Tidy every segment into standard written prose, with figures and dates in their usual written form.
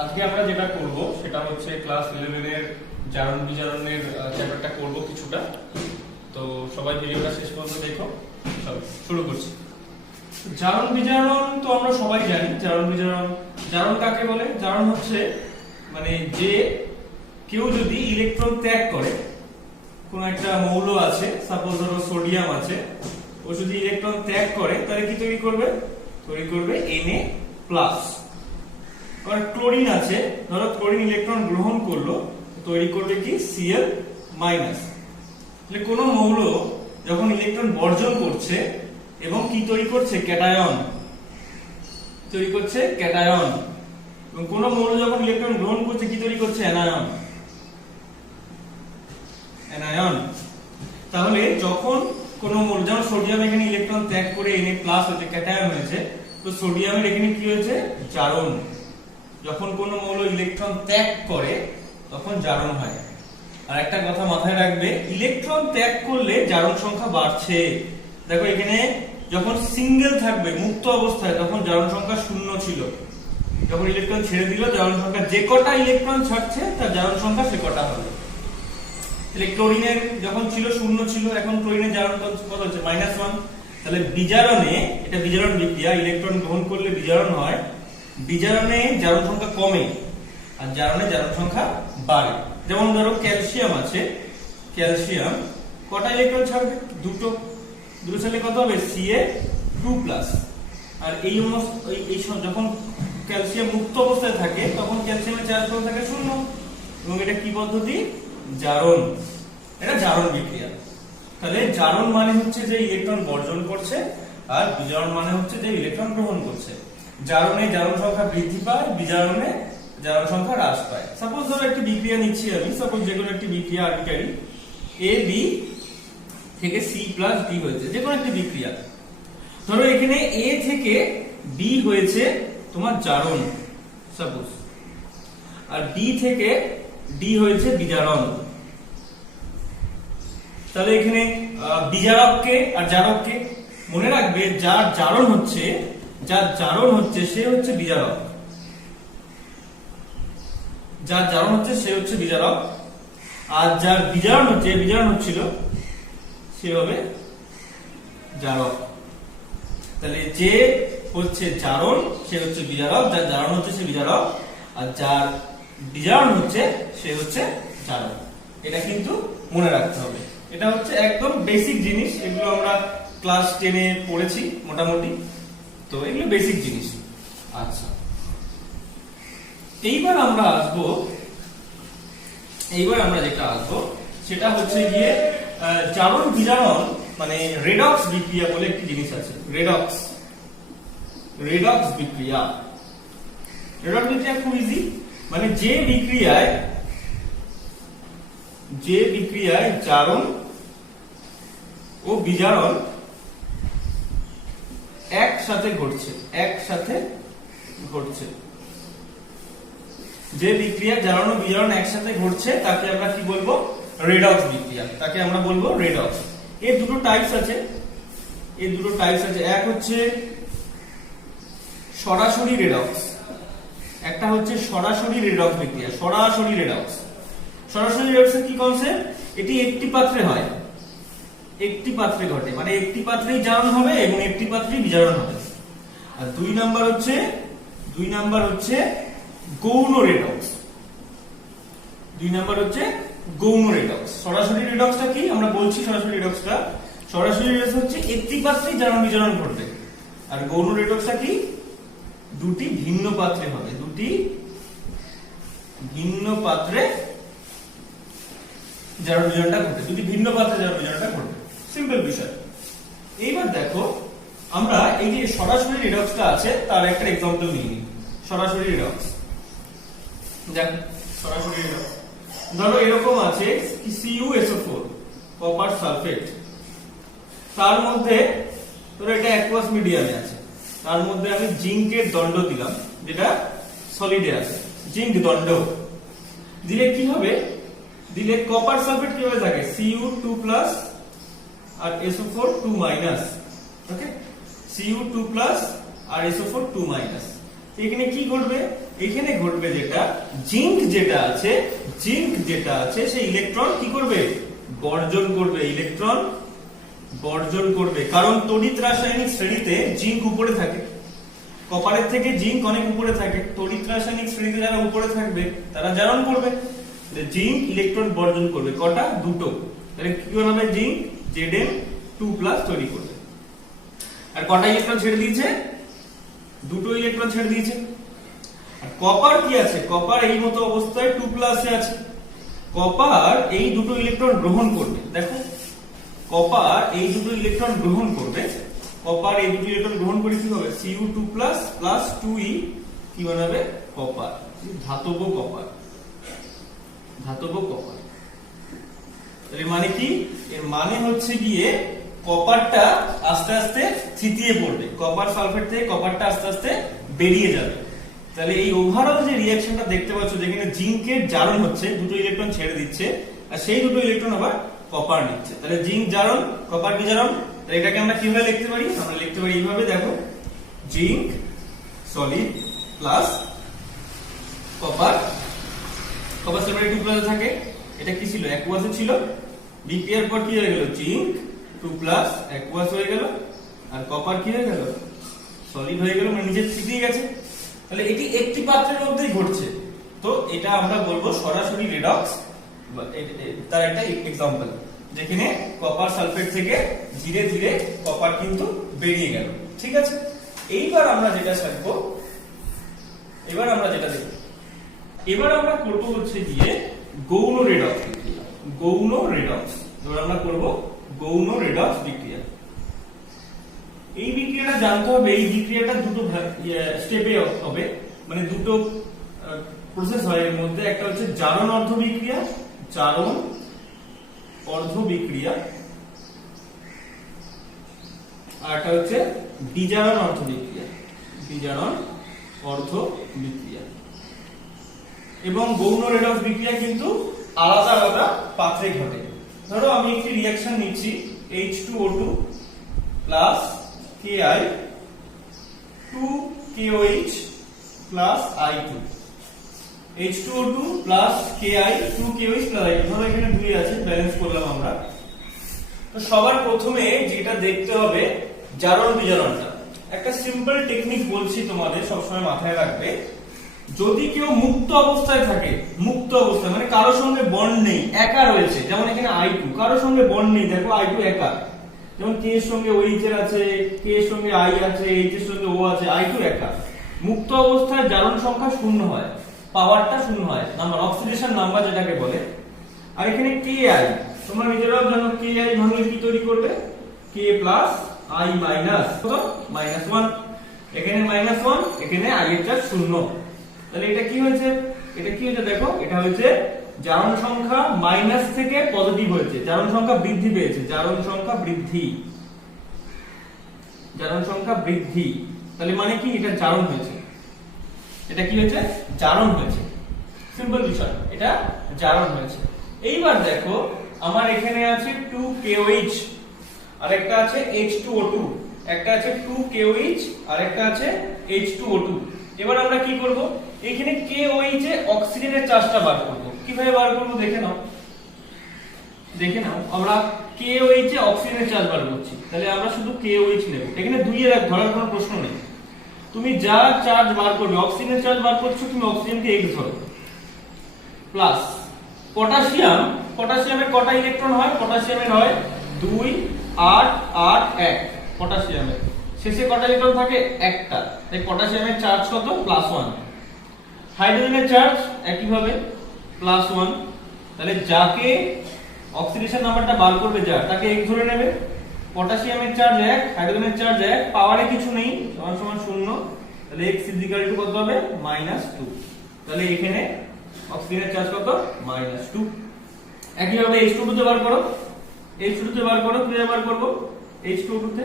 আজকে আমরা যেটা করব সেটা হচ্ছে ক্লাস 11 এর জারণ বিজারণের চ্যাপ্টারটা করব কিছুটা। তো সবাই ভিডিওটা শেষ পর্যন্ত দেখো। চলো শুরু করছি। জারণ বিজারণ তো আমরা সবাই জানি। জারণ কাকে বলে? জারণ হচ্ছে মানে যে কেউ যদি ইলেকট্রন ত্যাগ করে, কোন একটা মৌল আছে, সাপোজ ধরো সোডিয়াম আছে, ও যদি ইলেকট্রন ত্যাগ করে তাহলে কি তৈরি করবে? তৈরি করবে Na+। আর ক্লোরিন আছে, ধরো ক্লোরিন ইলেকট্রন গ্রহণ করলো, তৈরি করবে কি Cl-। তাহলে কোন মৌল যখন ইলেকট্রন বর্জন করছে এবং কি তৈরি করছে? ক্যাটায়ন তৈরি করছে, ক্যাটায়ন। এবং কোন মৌল যখন ইলেকট্রন গ্রহণ করছে কি তৈরি করছে? অ্যানায়ন। তাহলে যখন কোন মৌল, যেমন সোডিয়াম এখানে ইলেকট্রন ত্যাগ করে Na+ হচ্ছে, ক্যাটায়ন হয়েছে, তো সোডিয়ামের এখানে কি হয়েছে? জারণ। যখন কোন মৌল ইলেকট্রন ত্যাগ করে তখন জারণ হয়। আর একটা কথা মাথায় রাখবে, ইলেকট্রন ত্যাগ করলে জারণ সংখ্যা বাড়ছে। দেখো এখানে যখন সিঙ্গেল থাকবে মুক্ত অবস্থায় তখন জারণ সংখ্যা 0 ছিল, যখন ইলেকট্রন ছেড়ে দিল জারণ সংখ্যা, যে কটা ইলেকট্রন ছাড়ছে তার জারণ সংখ্যা সে কটা হবে। তাহলে ক্লোরিনের যখন ছিল 0 ছিল, এখন ক্লোরিনের জারণ কত হচ্ছে? -1। তাহলে বিজারণে, এটা বিজারণ বিক্রিয়া, ইলেকট্রন গ্রহণ করলে বিজারণ হয়, বিজারণে জারণ সংখ্যা কমে আর জারণে জারণ সংখ্যা বাড়ে। যেমন ধরো ক্যালসিয়াম আছে, ক্যালসিয়াম কটা ইলেকট্রন ছাড়বে? দুটো ছাড়লে কত হবে? Ca2+। আর এই যখন ক্যালসিয়াম মুক্ত অবস্থায় থাকে তখন ক্যালসিয়ামের চার্জ কত থাকে? 0। এবং এটা কি পদ্ধতি? জারণ। এটা জারণ বিক্রিয়া। তাহলে জারণ মানে হচ্ছে যে ইলেকট্রন বর্জন করছে, আর বিজারণ মানে হচ্ছে যে ইলেকট্রন গ্রহণ করছে। জারণে জারণ সংখ্যা বৃদ্ধি পায়, বিজারণে জারণ সংখ্যা হ্রাস পায়। সাপোজ ধরো একটি বিক্রিয়া নিচ্ছি আমি, সাপোজ যেকোনো একটি বিক্রিয়া আর্বিট্রারি, AB থেকে C+D হয়েছে, যেকোনো একটি বিক্রিয়া। ধরো এখানে A থেকে B হয়েছে তোমার জারণ সাপোজ, আর B থেকে D হয়েছে বিজারণ। তাহলে এখানে বিজারককে আর জারককে মনে রাখবে, যার জারণ হচ্ছে সে হচ্ছে বিজারক, যার জারণ হচ্ছে সে হচ্ছে বিজারক, আর যার বিজারণ হচ্ছিল সে হবে জারক। তাহলে যে হচ্ছে জারণ সে হচ্ছে বিজারক, যার জারণ হচ্ছে সে বিজারক, আর যার বিজারণ হচ্ছে সে হচ্ছে জারক। এটা কিন্তু মনে রাখতে হবে। এটা হচ্ছে একদম বেসিক জিনিস, এগুলো আমরা ক্লাস 10 এ পড়েছি মোটামুটি, তো এগুলো বেসিক জিনিস। আচ্ছা, এইবার আমরা যেটা আসবো সেটা হচ্ছে গিয়ে জারণ বিজারণ, মানে রেডক্স বিক্রিয়া বলে একটি জিনিস আছে। রেডক্স বিক্রিয়া খুব ইজি। মানে যে বিক্রিয়ায় জারণ ও বিজারণ একসাথে ঘটছে, যে বিক্রিয়া জারণ ও বিজারণ একসাথে ঘটছে তাকে আমরা কি বলবো? রেডক্স বিক্রিয়া। তাকে আমরা বলবো রেডক্স। এর দুটো টাইপস আছে। এক হচ্ছে সরাসরি রেডক্স, একটা হচ্ছে সরাসরি রেডক্স বিক্রিয়া। সরাসরি রেডক্সের কি কনসেপ্ট? এটি একটি পাত্রে হয়, একটি পাত্রে ঘটে, মানে একটি পাত্রেই জারণ হবে এবং একটি পাত্রেই বিজারণ হবে। আর দুই নাম্বার হচ্ছে গৌণ রেডক্স। সরাসরি রেডক্সটা কি আমরা বলছি? সরাসরি রেডক্স হচ্ছে একটি পাত্রেই জারণ বিজারণ ঘটবে। আর গৌণ রেডক্সটা কি? দুটি ভিন্ন পাত্রে হবে, জারণ বিজারণটা ঘটবে। সিম্পল বিষয়। এইবার দেখো, আমরা এই যে সরাসরি রেডক্সটা আছে তার একটা এক্সাম্পল নিয়ে নিই। সরাসরি রেডক্স, ধরো এরকম আছে CuSO4 কপার সালফেট, তার মধ্যে ধরো এটা অ্যাকুয়াস মিডিয়ামে আছে, তার মধ্যে আমি জিঙ্কের দণ্ড দিলাম, যেটা সলিডে আছে, জিঙ্ক দণ্ড দিলে কি হবে? দিলে কপার সালফেট কিভাবে থাকে? Cu2+ আর SO4 2-। ওকে, Cu2+ আর SO4 2-। এখানে কি ঘটবে, এখানে ঘটবে যেটা জিঙ্ক যেটা আছে সেই ইলেকট্রন কি করবে, বর্জন করবে, ইলেকট্রন বর্জন করবে। কারণ তড়িৎ রাসায়নিক শ্রেণীতে জিঙ্ক উপরে থাকে, কপারের থেকে জিঙ্ক অনেক উপরে থাকে, তড়িৎ রাসায়নিক শ্রেণীতে যারা উপরে থাকবে তারা জারণ করবে, জিঙ্ক ইলেকট্রন বর্জন করবে। কটা, দুটো। তাহলে কি হবে, জিঙ্ক Zn2+ তৈরি করবে। আর কটা ইলেকট্রন ছেড়ে দিয়েছে, দুটো ইলেকট্রন ছেড়ে দিয়েছে। আর কপার কি আছে, কপার এই মতো অবস্থায় 2+ এ আছে। কপার এই দুটো ইলেকট্রন গ্রহণ করবে, দেখো কপার এই দুটো ইলেকট্রন গ্রহণ করবে, কপার এই দুটো ইলেকট্রন গ্রহণ করে কি হবে, Cu2+ প্লাস 2e কি বানাবে, কপার, ধাতব কপার, ধাতব কপার। তাহলে মানে কি, এর মানে হচ্ছে গিয়ে কপারটা আস্তে আস্তে থিতিয়ে পড়বে, কপার সালফেট থেকে কপারটা আস্তে আস্তে বেরিয়ে যাবে। তাহলে এই ওভারঅল যে রিঅ্যাকশনটা দেখতে পাচ্ছ, যেখানে জিঙ্কের জারণ হচ্ছে, দুটো ইলেকট্রন ছেড়ে দিচ্ছে আর সেই দুটো ইলেকট্রন আবার কপার নিচ্ছে। তাহলে জিঙ্ক জারণ, কপার বিজারণ। তাহলে এটাকে আমরা কিভাবে লিখতে পারি, আমরা লিখতে পারি এইভাবে, দেখো zinc solid plus copper, copper sulphate 2+ থাকে, এটা কি ছিল, অ্যাকুয়াসে ছিল, বিক্রিয়ার পর কি হয়ে গেল, জিঙ্ক 2+ অ্যাকুয়াস হয়ে গেল, আর কপার কি হয়ে গেল, সলিড হয়ে গেল, মানে নিচে চিপিয়ে গেছে। তাহলে এটি একটি পাত্রের মধ্যেই ঘটছে, তো এটা আমরা বলবো সরাসরি রেডক্স, তার একটা এক্সাম্পল, যেখানে কপার সালফেট থেকে ধীরে ধীরে কপার কিন্তু বেরিয়ে গেল। ঠিক আছে, এইবার আমরা যেটা শিখবো, এবার আমরা যেটা দেখব, এবার আমরা করব হচ্ছে গিয়ে গৌণ রেডক্স বিক্রিয়া, গৌণ রেডক্স। এবার আমরা করব গৌণ রেডক্স বিক্রিয়া। এই বিক্রিয়াটা জানতে হবে, এই বিক্রিয়াটা দুটো স্টেপে হবে, মানে দুটো প্রসেস হয় এর মধ্যে। একটা হচ্ছে জারণ অর্ধ বিক্রিয়া, জারণ অর্ধ বিক্রিয়া, আর একটা হচ্ছে বিজারণ অর্ধ বিক্রিয়া, বিজারণ অর্ধ বিক্রিয়া। এবং গৌণ রেডক্স বিক্রিয়া কিন্তু আলাদা আলাদা পাত্রে ঘটে। ধরো আমি একটি রিঅ্যাকশন নিচ্ছি, H2O2 plus Ki 2KOH plus I2, H2O2 plus Ki 2KOH plus I2। ধরো এখানে দুই আছে, ব্যালেন্স করলাম আমরা। তো সবার প্রথমে যেটা দেখতে হবে জারণ বিজারণটা। একটা সিম্পল টেকনিক বলছি তোমাদের, সবসময় মাথায় রাখবে। যদি কেউ মুক্ত অবস্থায় থাকে, মুক্ত অবস্থায় মানে কারো সঙ্গে বন্ড নেই, একা রয়েছে, যেমন এখানে I2 কারো সঙ্গে বন্ড নেই, দেখো I2 একা, যেমন K এর সঙ্গে OH এর আছে, K এর সঙ্গে I আছে, H এর সঙ্গে O আছে, I2 একা। মুক্ত অবস্থায় জারণ সংখ্যা শূন্য হয়, পাওয়ারটা শূন্য হয়, নাম্বার অক্সিডেশন নাম্বার যেটাকে বলে। আর এখানে Ki তোমরা নিজেরাও জানো, Ki ভাঙলে কি তৈরি করবে, K প্লাস I মাইনাস কত, -1। এখানে -1, এখানে I এর চার্জ শূন্য। তাহলে এটা কি হয়েছে, এটা কি হয়েছে, দেখো এটা হয়েছে জারণ সংখ্যা মাইনাস থেকে পজিটিভ হয়েছে, জারণ সংখ্যা বৃদ্ধি পেয়েছে, জারণ সংখ্যা বৃদ্ধি, জারণ সংখ্যা বৃদ্ধি। তাহলে মানে কি, এটা জারণ হয়েছে, এটা কি হয়েছে, জারণ হয়েছে। সিম্পল বিষয়, এটা জারণ হয়েছে। এইবার দেখো আমার এখানে আছে 2KOH, আর একটা আছে H2O2, একটা আছে 2KOH আর একটা আছে H2O2। এবার আমরা কি করব, এখানে KOH এ অক্সিজেনের চার্জটা বার করব। কিভাবে বার করব দেখে নাও, দেখে নাও। আমরা KOH এ অক্সিজেনের চার্জ বার করছি, তাহলে আমরা শুধু KOH নেব। এখানে দুই এর ধরার কোনো প্রশ্ন নেই, তুমি যা চার্জ বার করবে, অক্সিজেনের চার্জ বার করছো, তুমি অক্সিজেনকে X ধরো, প্লাস পটাশিয়াম, পটাশিয়ামের কটা ইলেকট্রন হয়, পটাশিয়ামের হয় 2 8 8 1, পটাশিয়ামের শেষে কটা ইলেকট্রন থাকে, একটা, তাই পটাশিয়ামের চার্জ কত, +1। হাইড্রোজেনের চার্জ একই ভাবে +1। তাহলে যাকে অক্সিডেশন নাম্বারটা বার করবে, যা তাকে X ধরে নেবে। পটাশিয়ামের চার্জ 1, হাইড্রোজেনের চার্জ 1, পাওয়ারে কিছু নেই, সমান 0। তাহলে X = কত হবে, -2। তাহলে এখানে অক্সিজেনের চার্জ কত, -2। একই ভাবে H2O2 তে বার করো, H2O2 তে বার করো, কিভাবে বার করব, H2O2 তে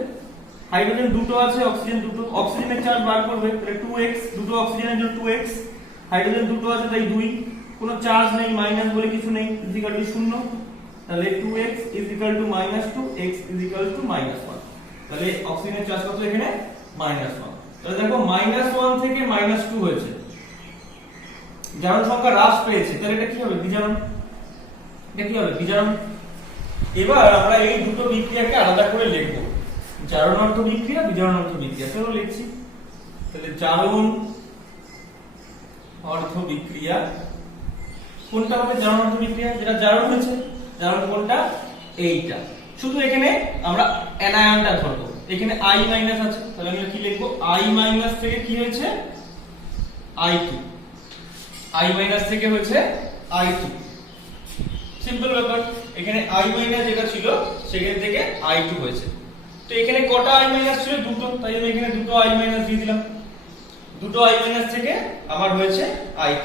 হাইড্রোজেন দুটো আছে, অক্সিজেন দুটো, অক্সিজেনের চার্জ বার করবে, তাহলে 2x, দুটো অক্সিজেনের জন্য 2x, হাইড্রোজেন দুটো আছে তাই 2, কোনো চার্জ নেই, মাইনাস বলে কিছু নেই, = 0। তাহলে 2x -2, x -1। তাহলে অক্সিজেনের চার্জ কত এখানে, -1। তাহলে দেখো -1 থেকে -2 হয়েছে, জারণ সংখ্যা হ্রাস পেয়েছে, তাহলে এটা কি হবে? বিজারণ। এটা কি হবে? বিজারণ। এবার আমরা এই দুটো বিক্রিয়াকে আলাদা করে লিখব, জারণার্থ বিক্রিয়া, বিজারণার্থ বিক্রিয়া। চলো লিখছি। তাহলে জারণ অর্থ বিক্রিয়া কোনটা হবে? জারণার্থ বিক্রিয়া, যেটা জারণ হয়েছে। জারণ কোনটা? এইটা। শুধু এখানে আমরা অ্যানায়নটা ধরবো, এখানে I মাইনাস আছে, তাহলে আমরা কি লিখবো? I মাইনাস থেকে কি হয়েছে? I2। I মাইনাস থেকে হয়েছে I2। সিম্পল ব্যাপার। এখানে I মাইনাস যেটা ছিল সেখান থেকে I2 হয়েছে। তো এখানে কটা I মাইনাস ছিল? দুটো, তাই আমি এখানে দুটো I মাইনাস দিয়ে দিলাম। দুটো I মাইনাস থেকে আমার হয়েছে I2।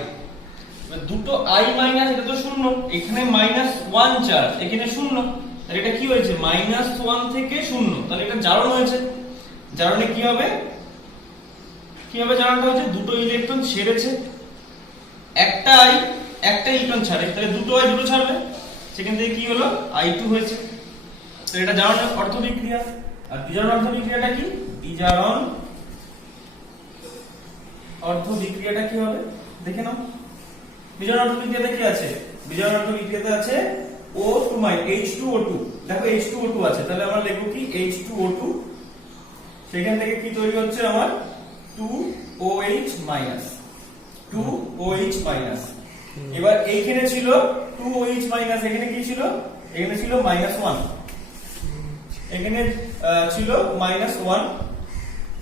দুটো I মাইনাস, এটা তো শূন্য, এখানে -1 চার্জ, এখানে শূন্য, তাহলে এটা কি হয়েছে? -1 থেকে শূন্য, তাহলে এটা জারণ হয়েছে। জারণে কি হবে? কি হবে জারণটা হচ্ছে? দুটো ইলেকট্রন ছেড়েছে, একটা I একটা ইলেকট্রন ছাড়ে, তাহলে দুটো I দুটো ছাড়বে, সেখান থেকে কি হলো? I2 হয়েছে। তো এটা জারণ অর্থ বিক্রিয়া। আর বিজারণ অর্থ বিক্রিয়াটা কি? বিজারণ অর্ধ বিক্রিয়াটা কি হবে দেখে নাও। বিজারণ অর্ধ বিক্রিয়াতে কি আছে? বিজারণ অর্ধ বিক্রিয়াতে আছে O2 H2O2। দেখো H2O2 আছে, তাহলে আমরা লিখব কি? H2O2। সেখান থেকে কি তৈরি হচ্ছে আমার? 2OH minus, 2OH minus. এবার এইখানে ছিল 2OH মাইনাস, এখানে কি ছিল? এখানে ছিল -1, এখানে ছিল -1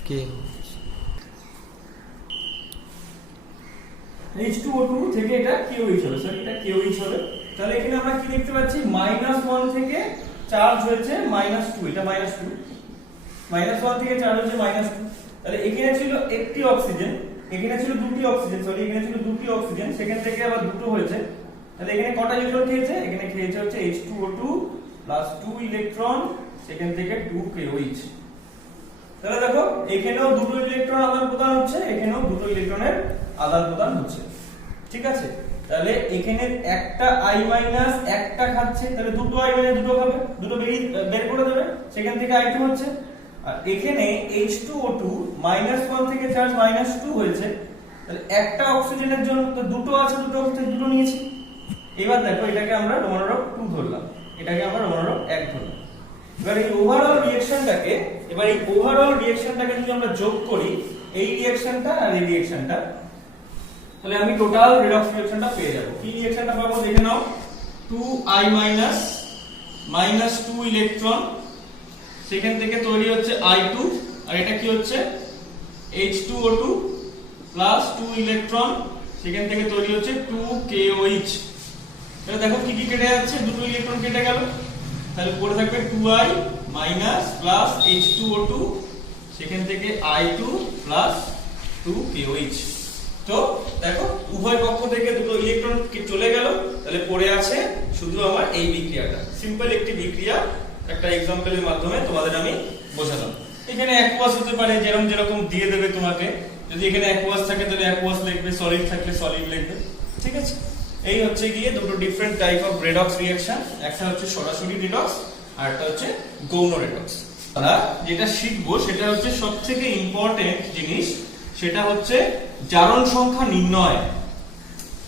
কে H2O2 থেকে এটা KOH হবে, সরি এটা KOH হবে। তাহলে এখানে আমরা কি দেখতে পাচ্ছি? -1 থেকে চার্জ হয়েছে -2, এটা -2, -1 থেকে চার্জ হয়েছে -2। তাহলে এখানে ছিল একটি অক্সিজেন, এখানে ছিল দুটি অক্সিজেন, সরি এখানে ছিল দুটি অক্সিজেন, সেখান থেকে আবার দুটো হয়েছে। তাহলে এখানে কটা ইলেকট্রন খেয়েছে? এখানে খেয়েছে হচ্ছে H2O2 প্লাস 2 ইলেকট্রন, সেখান থেকে 2 KOH। তাহলে দেখো এখানেও দুটো ইলেকট্রন আদান প্রদান হচ্ছে, এখানেও দুটো ইলেকট্রনের আদান প্রদান হচ্ছে, ঠিক আছে। তাহলে এখানে একটা I মাইনাস একটা খাচ্ছে, তাহলে দুটো I মাইনাস দুটো খাবে, দুটো বের করে দেবে, সেখান থেকে I2 হচ্ছে। আর এখানে H2O2 -1 থেকে চার্জ -2 হয়েছে, তাহলে একটা অক্সিজেনের জন্য তো দুটো আছে, দুটো অক্সিজেন দুটো নিয়েছি। এবার দেখো এটাকে আমরা রোমানোরব 2 ধরলাম, এটাকে আমরা রোমানোরব 1 ধরলাম। এবার এই ওভারঅল রিঅ্যাকশনটাকে যদি আমরা যোগ করি, এই রিঅ্যাকশনটা আর এই রিঅ্যাকশনটা, তাহলে আমি টোটাল রিডক্স রিঅ্যাকশনটা পেয়ে যাব। কি রিঅ্যাকশনটা পাবো দেখে নাও? 2I মাইনাস -2 ইলেকট্রন, সেখান থেকে তৈরি হচ্ছে I2, আর এটা কি হচ্ছে? H2O2 প্লাস 2 ইলেকট্রন, সেখান থেকে তৈরি হচ্ছে 2 KOH। তাহলে দেখো কি কি কেটে যাচ্ছে? দুটো ইলেকট্রন কেটে গেল, তাহলে পড়ে থাকবে 2I মাইনাস প্লাস H2O2, সেখান থেকে I2 প্লাস 2 KOH। তো দেখো উভয় পক্ষ থেকে দুটো ইলেকট্রন চলে গেল, তাহলে পড়ে আছে শুধু আমার এই বিক্রিয়াটা। সিম্পল একটি বিক্রিয়া, একটা এক্সাম্পলের মাধ্যমে তোমাদের আমি বোঝালাম। এখানে অ্যাকুয়াস হতে পারে, যেরকম দিয়ে দেবে তোমাকে, যদি এখানে অ্যাকুয়াস থাকে তাহলে অ্যাকুয়াস লিখবে, সলিড থাকলে সলিড লিখবে, ঠিক আছে। এই হচ্ছে গিয়ে দুটো different type of redox reaction, একটা হচ্ছে সরাসরি রেডক্স আর একটা হচ্ছে গৌণ রেডক্স। আমরা যেটা শিখবো সেটা হচ্ছে সবথেকে ইম্পর্টেন্ট জিনিস, সেটা হচ্ছে জারণ সংখ্যা নির্ণয়।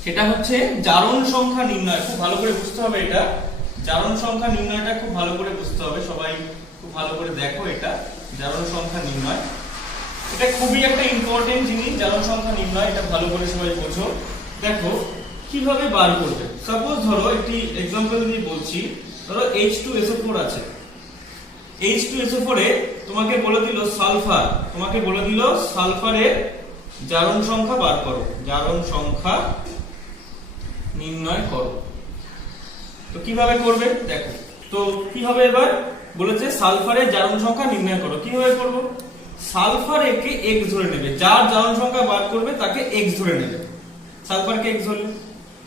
সেটা হচ্ছে জারণ সংখ্যা নির্ণয়, খুব ভালো করে বুঝতে হবে এটা। জারণ সংখ্যা নির্ণয়টা খুব ভালো করে বুঝতে হবে, সবাই খুব ভালো করে দেখো এটা। জারণ সংখ্যা নির্ণয় এটা খুবই একটা ইম্পর্টেন্ট জিনিস, জারণ সংখ্যা নির্ণয়, এটা ভালো করে সবাই বোঝো। দেখো কিভাবে বার করবে। সাপোজ ধরো একটি एग्जांपल দিয়ে বলছি, ধরো H2SO4 আছে। H2SO4 এ তোমাকে বলে দিল সালফার, তোমাকে বলে দিল সালফারের জারণ সংখ্যা বার করো, জারণ সংখ্যা নির্ণয় করো। তো কিভাবে করবে দেখো। তো কি হবে, এবার বলেছে সালফারের জারণ সংখ্যা নির্ণয় করো। কিভাবে করব? সালফার একে x ধরে নেবে, যার জারণ সংখ্যা বার করবে তাকে x ধরে নেবে। সালফারকে x ধরলে,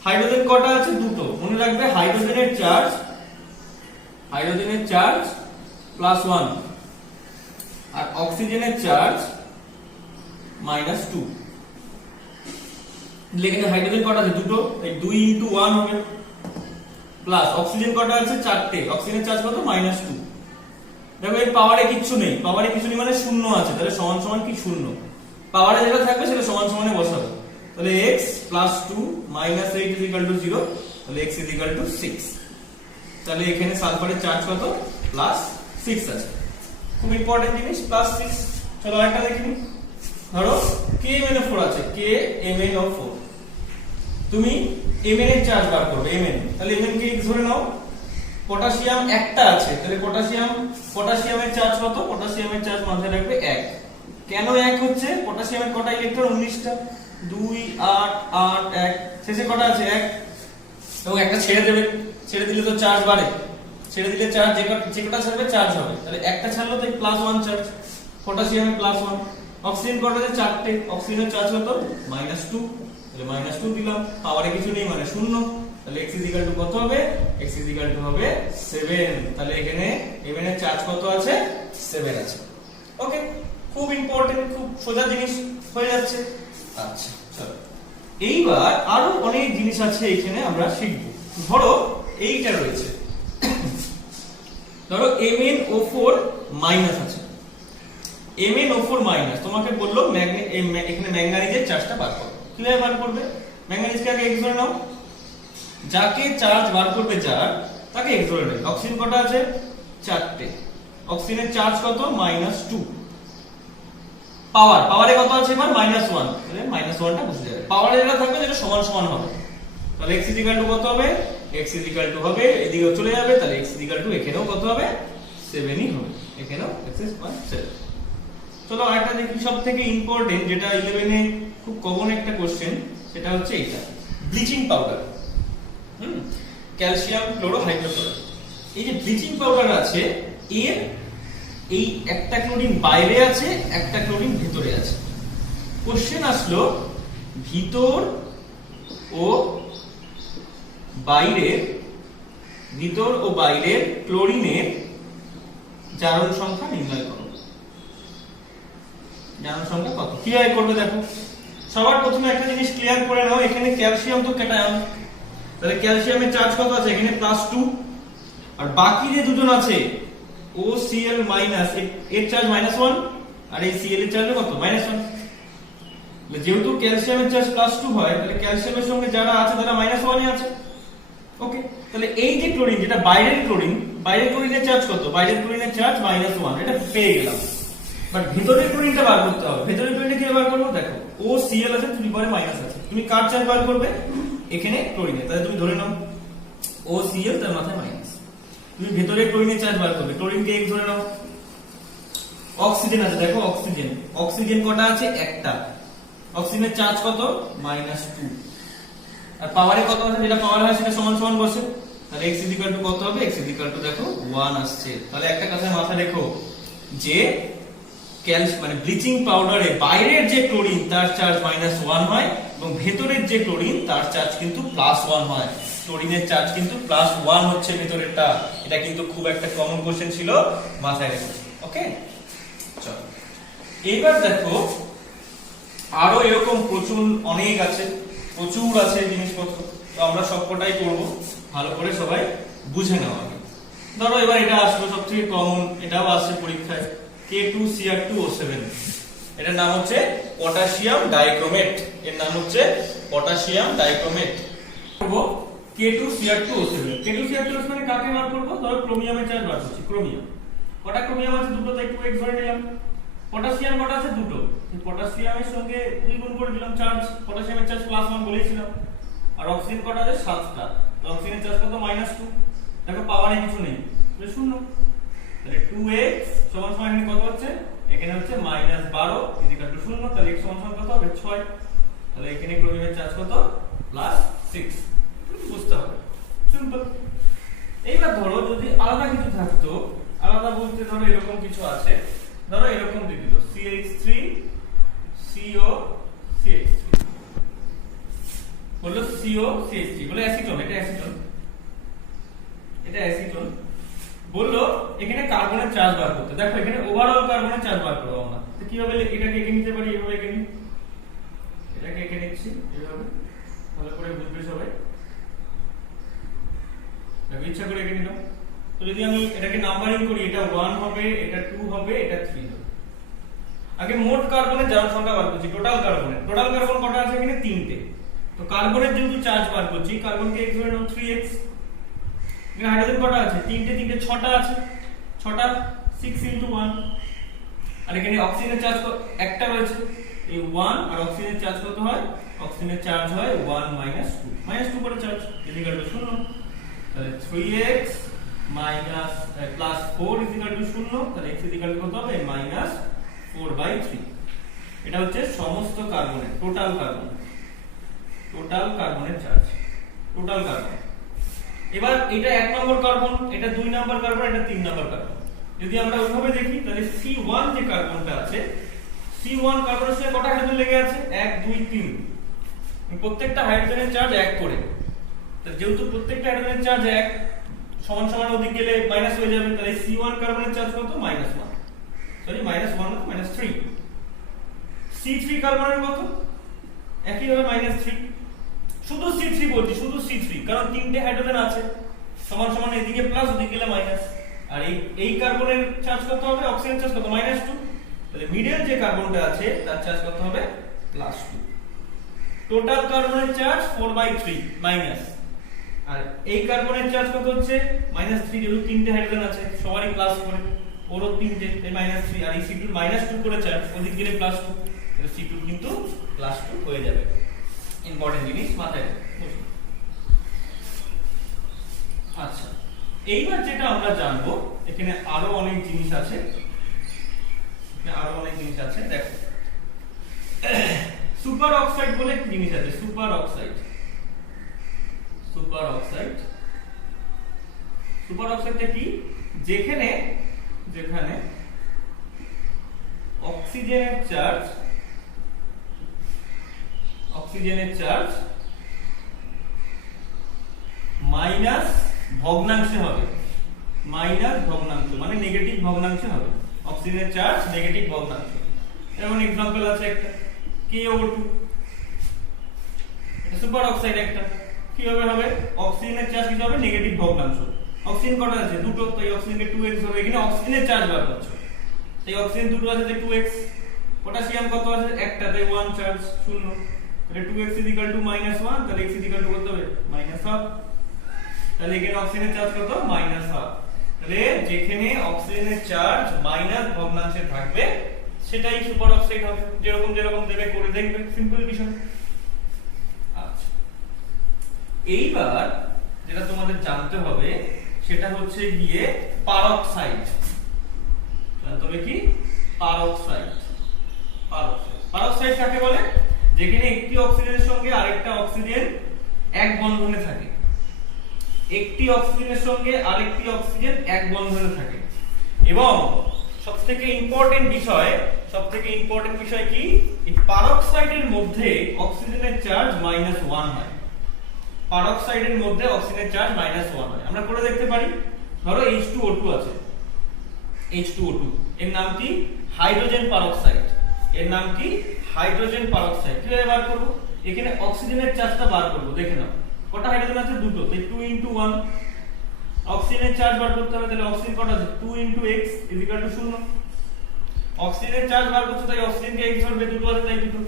হাইড্রোজেন কটা আছে? দুটো। মনে রাখবে হাইড্রোজেনের চার্জ +1 আর অক্সিজেনের চার্জ -2। এখানে হাইড্রোজেন কটা আছে? দুটো, তাই 2 × 1 হবে, প্লাস অক্সিজেন কটা আছে? 4টে, অক্সিজেনের চার্জ কত? -2। দেখো এই পাওয়ারে কিছু নেই, মানে শূন্য আছে, তাহলে সমান সমান কি? শূন্য। পাওয়ারে যেটা থাকবে সেটা সমান সমানে বসাবো। তাহলে x plus 2 minus 8 is equal to 0, তাহলে x ইজ ইকুয়াল টু 6। তাহলে এখানে সালফারের চার্জ কত? প্লাস 6 আছে। খুব ইম্পর্টেন্ট জিনিস, প্লাস 6। চলো আরেকটা দেখি। ধরো KMnO4 আছে, KMnO4, তুমি Mn এর চার্জ বার করবে, Mn, তাহলে Mn কে x ধরে নাও। পটাশিয়াম একটা আছে, তাহলে পটাশিয়ামের চার্জ কত? পটাশিয়ামের চার্জ মাথায় রাখবে 1। কেন 1 হচ্ছে? পটাশিয়ামের কটা ইলেকট্রন? 19টা। 2 8 8 1, শেষে কটা আছে? 1। এবং একটা ছেড়ে দেবে, ছেড়ে দিলে তো চার্জ বাড়ে, ছেড়ে দিলে চার্জ যে কটা ছাড়বে চার্জ হবে, তাহলে একটা ছাড়লো তাই +1 চার্জ, পটাশিয়ামে +1। অক্সিজেন কটা আছে? 4টে, অক্সিজেনের চার্জ কত? -2, তাহলে -2 দিলাম, পাওয়ারে কিছু নেই মানে 0, তাহলে x = কত হবে? x = হবে 7। তাহলে এখানে Mn এর চার্জ কত আছে? 7 আছে। ওকে, খুব ইম্পর্টেন্ট, খুব সোজা জিনিস হয়ে যাচ্ছে। আচ্ছা চলো, এইবার আরো অনেক জিনিস আছে এখানে আমরা শিখব। ধরো এইটা রয়েছে, ধরো MnO4 মাইনাস আছে, MnO4 মাইনাস, তোমাকে বললো এখানে ম্যাঙ্গানিজের চার্জটা বার করো। কিভাবে বার করবে? ম্যাঙ্গানিজকে আগে x ধরে নাও, যাকে চার্জ বার করবে যার, তাকে x ধরে নেবে। অক্সিজেন কটা আছে? 4টে, অক্সিজেনের চার্জ কত? -2। পাওয়ারে কত আছে? এবার -1, তাহলে -1টা বসে যাবে। পাওয়ারে যেটা থাকবে সেটা সমান সমান হবে, তাহলে x = কত হবে? x = হবে, এদিকেও চলে যাবে, তাহলে x = এখানেও কত হবে? 7ই হবে, এখানেও x = 7। চলো আরেকটা দেখি, সবথেকে ইম্পর্টেন্ট, যেটা 11 এ খুব কমন একটা কোশ্চেন, সেটা হচ্ছে এটা, ব্লিচিং পাউডার। ক্যালসিয়াম ক্লোরোহাইড্রোক্লোরাইড। এই যে ব্লিচিং পাউডার আছে, এর এই একটা ক্লোরিন বাইরে আছে, একটা ক্লোরিন ভিতরে আছে। কোশ্চেন আসলো ভিতর ও বাইরের ক্লোরিনের জারণ সংখ্যা নির্ণয় করো। জারণ সংখ্যা কত? কিভাবে করবে দেখো। সবার প্রথমে একটা জিনিস ক্লিয়ার করে নাও, এখানে ক্যালসিয়াম তো ক্যাটায়ন, তাহলে ক্যালসিয়ামের চার্জ কত আছে? এখানে +2, আর বাকি যে দুজন আছে OCl মাইনাস, এর চার্জ -1, আর এই Cl এর চার্জ কত? -1। যেহেতু ক্যালসিয়ামের চার্জ +2 হয়, তাহলে ক্যালসিয়ামের সঙ্গে যারা আছে তারা -1 এ আছে। ওকে, তাহলে এই যে ক্লোরিন, যেটা বাইরের ক্লোরিনের চার্জ কত? বাইরের ক্লোরিনের চার্জ -1, এটা পেয়ে গেলাম। বাট ভিতরের ক্লোরিনটা বার করতে হবে। ভিতরের ক্লোরিনটা কিভাবে বার করব? দেখো, OCl আছে, তুমি পরে মাইনাস আছে, তুমি কার চার্জ বার করবে? এখানে ক্লোরিনের, তাহলে তুমি ধরে নাও OCl, তার মাথায় মাইনাস। তুমি ভেতরে ক্লোরিনের চার্জ বার করবে, ক্লোরিনকে x ধরে নাও। অক্সিজেন আছে, দেখো অক্সিজেন কটা আছে? একটা, অক্সিজেনের চার্জ কত? -2। আর পাওয়ারে কত আছে? যেটা পাওয়ার হয় সেটা সমান সমান বসে, তাহলে x = কত হবে? x = দেখো 1 আসছে। তাহলে একটা কথা মাথায় রেখো যে মানে ব্লিচিং পাউডারে বাইরের যে ক্লোরিন তার চার্জ -1 হয়, এবং ভেতরের যে ক্লোরিন তার চার্জ কিন্তু +1 হয়। ক্লোরিনের চার্জ কিন্তু +1 হচ্ছে ভেতরেরটা। এটা কিন্তু খুব একটা কমন কোশ্চেন ছিল, মাথায় রেখো। ওকে, চলো এবার দেখো আরো এরকম প্রচুর আছে জিনিসপত্র, তো আমরা সবকটাই করব, ভালো করে সবাই বুঝে নাও আগে। ধরো এবার এটা আসলো সবথেকে কমন, এটাও আসছে পরীক্ষায়, K2Cr2O7, এটার নাম হচ্ছে পটাশিয়াম ডাইক্রোমেট। এর নাম হচ্ছে পটাশিয়াম ডাইক্রোমেট। করব K2Cr2O7। K2Cr2O7 কাকে বার করব? ধরো ক্রোমিয়ামের চার্জ বার করছি। ক্রোমিয়াম কটা? ক্রোমিয়াম আছে দুটো, তাই 2x ধরে নিলাম। পটাশিয়াম কটা আছে? দুটো, পটাশিয়ামের সঙ্গে 2 গুণ করে দিলাম চার্জ, পটাশিয়ামের চার্জ +1 বলেছিলাম। আর অক্সিজেন কটা আছে? 7টা, তো অক্সিজেনের চার্জ কত? -2। দেখো পাওয়ারে কিছু নেই, তাহলে 0, তাহলে 2x সমান সমান এখানে কত হচ্ছে? এখানে হচ্ছে -12 = 0, তাহলে x সমান সমান কত হবে? 6। তাহলে এখানে ক্লোরিনের চার্জ কত? +6। বুঝতে হবে, সিম্পল। এইবার ধরো যদি আলাদা কিছু থাকতো, আলাদা বলতে ধরো এরকম কিছু আছে, ধরো এরকম দিয়ে দিল CH3 CO CH3, বললো CO CH3, বলে অ্যাসিটন, এটা অ্যাসিটন, বললো এখানে কার্বনের চার্জ বার করতে। দেখো এখানে ওভারঅল কার্বনের চার্জ বার করব আমরা, তো কিভাবে এটাকে এঁকে নিতে পারি? এভাবে এঁকে নিই, এটাকে এঁকে নিচ্ছি এভাবে, ভালো করে বুঝবে সবাই। দেখো ইচ্ছা করে এঁকে নিলাম। তো যদি আমি এটাকে নাম্বারিং করি, এটা 1 হবে, এটা 2 হবে, এটা 3 হবে। আগে মোট কার্বনের জারণ সংখ্যা বার করছি, টোটাল কার্বন কটা আছে এখানে? 3টে। তো কার্বনের যেহেতু চার্জ বার করছি, কার্বনকে x ধরে নাও 3x। এখানে হাইড্রোজেন কটা আছে? 3টে 6টা আছে, 6টা 6 * 1। আর এখানে অক্সিজেনের চার্জ একটা রয়েছে, এই 1, আর অক্সিজেনের চার্জ কত হয়? অক্সিজেনের চার্জ হয় 1 - 2 করে চার্জ ইকুয়াল টু 0। তাহলে 3x + 4 ইকুয়াল টু 0। তাহলে x ইকুয়াল টু কত হবে? -4/3। এটা হচ্ছে সমস্ত কার্বনের টোটাল কার্বনের চার্জ, টোটাল কার্বন। এবার এটা 1 নম্বর কার্বন, এটা 2 নম্বর কার্বন, এটা 3 নম্বর কার্বন। যদি আমরা ওইভাবে দেখি তাহলে C1 যে কার্বনটা আছে, C1 কার্বনের সাথে কটা হাইড্রোজেন লেগে আছে? 1 2 3। প্রত্যেকটা হাইড্রোজেনের চার্জ 1 করে। তো যেহেতু প্রত্যেকটা হাইড্রোজেনের চার্জ 1 সমান সমান ওদিকে গেলে মাইনাস হয়ে যাবে, তাহলে C1 কার্বনের চার্জ কত? -1, সরি -1 -3। C3 কার্বনের কত? একই ভাবে -3। শুধু C3 বলছি, শুধু C3, কারণ 3টে হাইড্রোজেন আছে, সমান সমান এদিকে প্লাস ওদিকে গেলে মাইনাস। আর এই কার্বনের চার্জ কত হবে? অক্সিজেনের চার্জ কত? -2। তাহলে মিডল যে কার্বনটা আছে তার চার্জ কত হবে? +2। টোটাল কার্বনের চার্জ 4/3 মাইনাস। আর এই কার্বনের চার্জ কত হচ্ছে? -3, যেহেতু 3টে হাইড্রোজেন আছে সবারই প্লাস করে, ওরও 3টে, তাই -3। আর এই C2 -2 করে চার্জ, ওদিকে গেলে +2, তাহলে C2 কিন্তু +2 হয়ে যাবে। ইম্পর্টেন্ট জিনিস মাথায় রাখবেন। আচ্ছা, এইবার যেটা আমরা জানবো, এখানে আরো অনেক জিনিস আছে, দেখো সুপার অক্সাইড বলে একটা জিনিস আছে, সুপার অক্সাইডটা কি? যেখানে অক্সিজেনের চার্জ মাইনাস ভগ্নাংশে হবে, মানে নেগেটিভ ভগ্নাংশে হবে। অক্সিজেনের চার্জ নেগেটিভ ভগ্নাংশ। যেমন एग्जांपल আছে একটা KO2, এটা সুপার অক্সাইড একটা। কিভাবে হবে? অক্সিজেনের চার্জ কি হবে? নেগেটিভ ভগ্নাংশ। অক্সিজেন কটা আছে? দুটো, তাই অক্সিজেনকে 2x হবে। এখানে অক্সিজেনের চার্জ বার করছে, তাই অক্সিজেন দুটো আছে, তাই 2x। পটাশিয়াম কত আছে? একটা, তাই 1 চার্জ 0। তাহলে 2x = -1, তাহলে x = কত হবে? -1/2। তাহলে এখানে অক্সিজেনের চার্জ কত? -1/2। তাহলে যেখানে অক্সিজেনের চার্জ মাইনাস ভগ্নাংশে থাকবে সেটাই সুপার অক্সাইড হবে। যেরকম দেবে করে দেখবে, সিম্পল বিষয়। আচ্ছা, এইবার যেটা তোমাদের জানতে হবে সেটা হচ্ছে গিয়ে পারক্সাইড। জানতে হবে কি? পারক্সাইড কাকে বলে? যেখানে একটি অক্সিজেনের সঙ্গে আরেকটা অক্সিজেন এক বন্ধনে থাকে, একটি অক্সিজেনের সঙ্গে আরেকটি অক্সিজেন এক বন্ধনে থাকে। এবং সবথেকে ইম্পর্টেন্ট বিষয় কি? এই পারক্সাইডের মধ্যে অক্সিজেনের চার্জ -1 হয়। আমরা করে দেখতে পারি। ধরো H2O2 আছে, H2O2 এর নাম কি? Hydrogen peroxide. কিভাবে বার করব? এখানে অক্সিজেনের চার্জটা বার করব। দেখে নাও কটা হাইড্রোজেন আছে? দুটো, তাই 2 * 1। অক্সিজেনের চার্জ বার করতে হবে, তাহলে অক্সিজেন কটা আছে? 2 * x = 0। অক্সিজেনের চার্জ বার করতে, তাই অক্সিজেনকে x ধরবে, দুটো আছে তাই দুটো,